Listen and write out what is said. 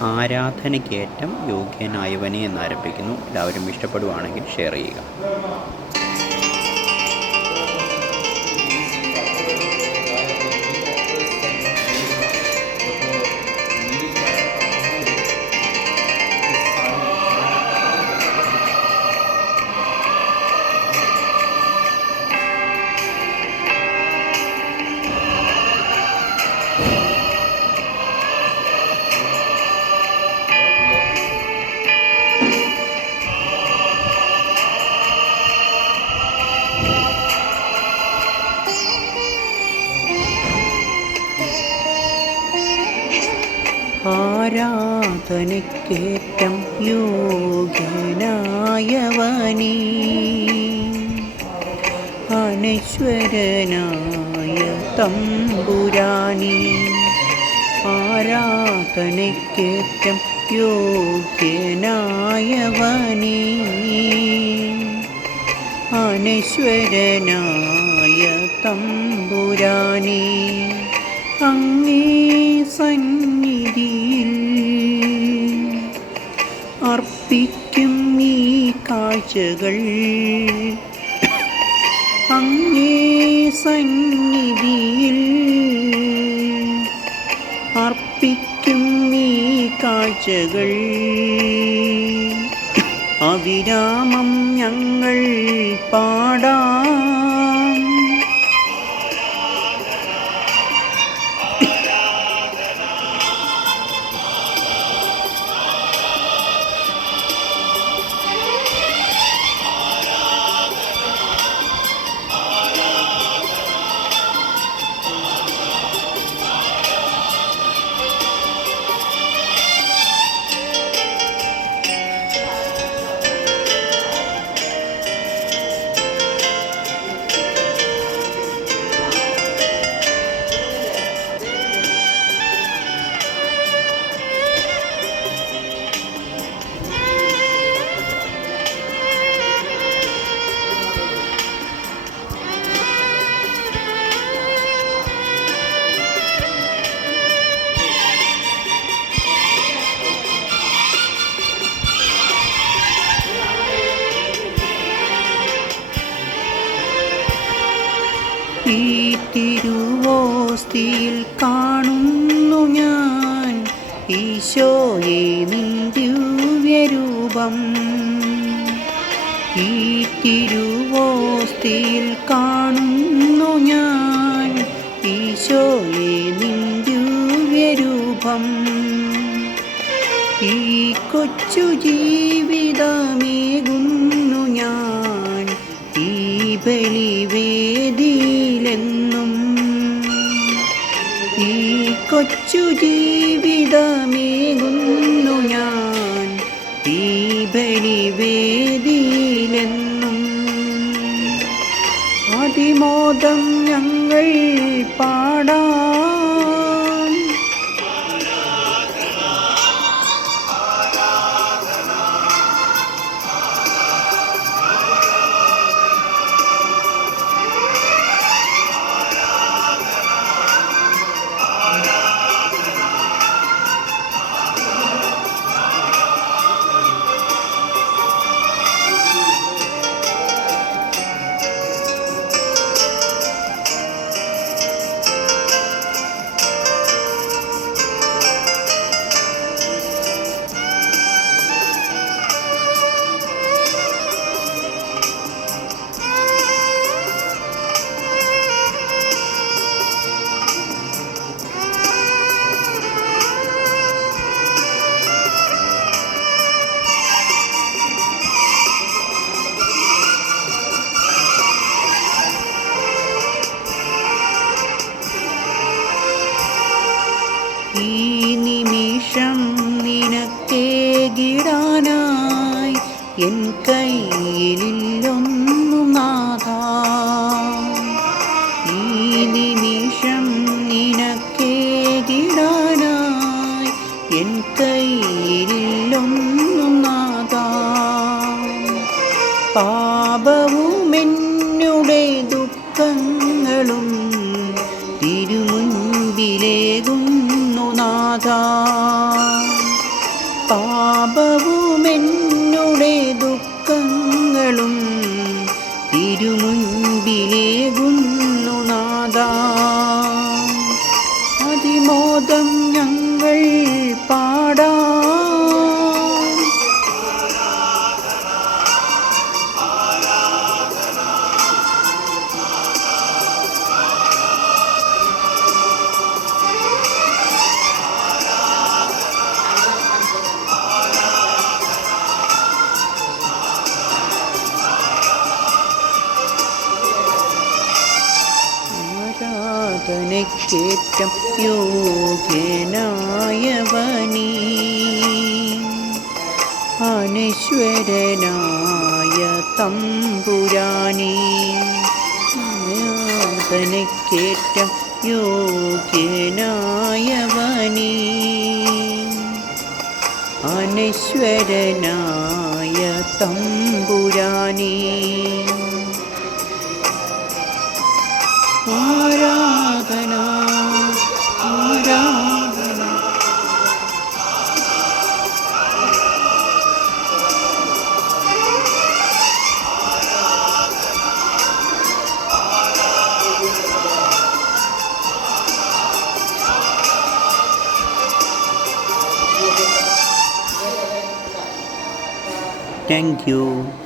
ആരാധനയ്ക്കേറ്റം യോഗ്യനായവനെ എന്നാരംഭിക്കുന്നു. എല്ലാവരും ഇഷ്ടപ്പെടുവാണെങ്കിൽ ഷെയർ ചെയ്യുക. ആരാധനയ്ക്കേറ്റം യോഗ്യനായവനേ, അനശ്വരനായ തമ്പുരാനേ. ആരാധനയ്ക്കേറ്റം യോഗ്യനായവനേ, അനശ്വരനായ തമ്പുരാനേ. അങ്ങേ സന്നിധിയിൽ അർപ്പിക്കും ഈ കാഴ്ചകൾ, അങ്ങേ സന്നിധിയിൽ അർപ്പിക്കും ഈ കാഴ്ചകൾ. അവിരാമം ഞങ്ങൾ പാടാം, ഈ തിരുവോസ്തിയിൽ കാണുന്നു ഞാൻ ഈശോയെ നിൻ ദിവ്യരൂപം. ഈ തിരുവോസ്തിയിൽ കാണുന്നു ഞാൻ ഈശോയെ നിൻ ദിവ്യരൂപം. ഈ കൊച്ചു ജീവിതമേകുന്നു ഞാൻ ഈ ബലിവേദിയിലെന്നും. ഈ കൊച്ചു ജീവിതമേകുന്നു ഞാൻ ഈ ബലിവേദിയിലെന്നും. അതിമോദം ഞങ്ങൾ പാടാം, ഈ നിമിഷം നിനക്കേകിടാനായി എൻ കയ്യിലില്ലൊന്നു നാഥാ. ഈ നിമിഷം നിനക്കേകിടാനായി എൻ കയ്യിലില്ലൊന്നു നാഥാ. പാപവും എന്നുടെ ദുഃഖങ്ങളും തിരുമുൻപിലേകുന്നു നാഥാ. ആരാധനക്കേറ്റം യോഗ്യനായവനീ അനശ്വരനായ തമ്പുരാനേ ആരാധനക്കേറ്റം യോഗ്യനായവനീ അനശ്വരനായ തമ്പുരാനേ ആരാധന ആരാധന. Thank you.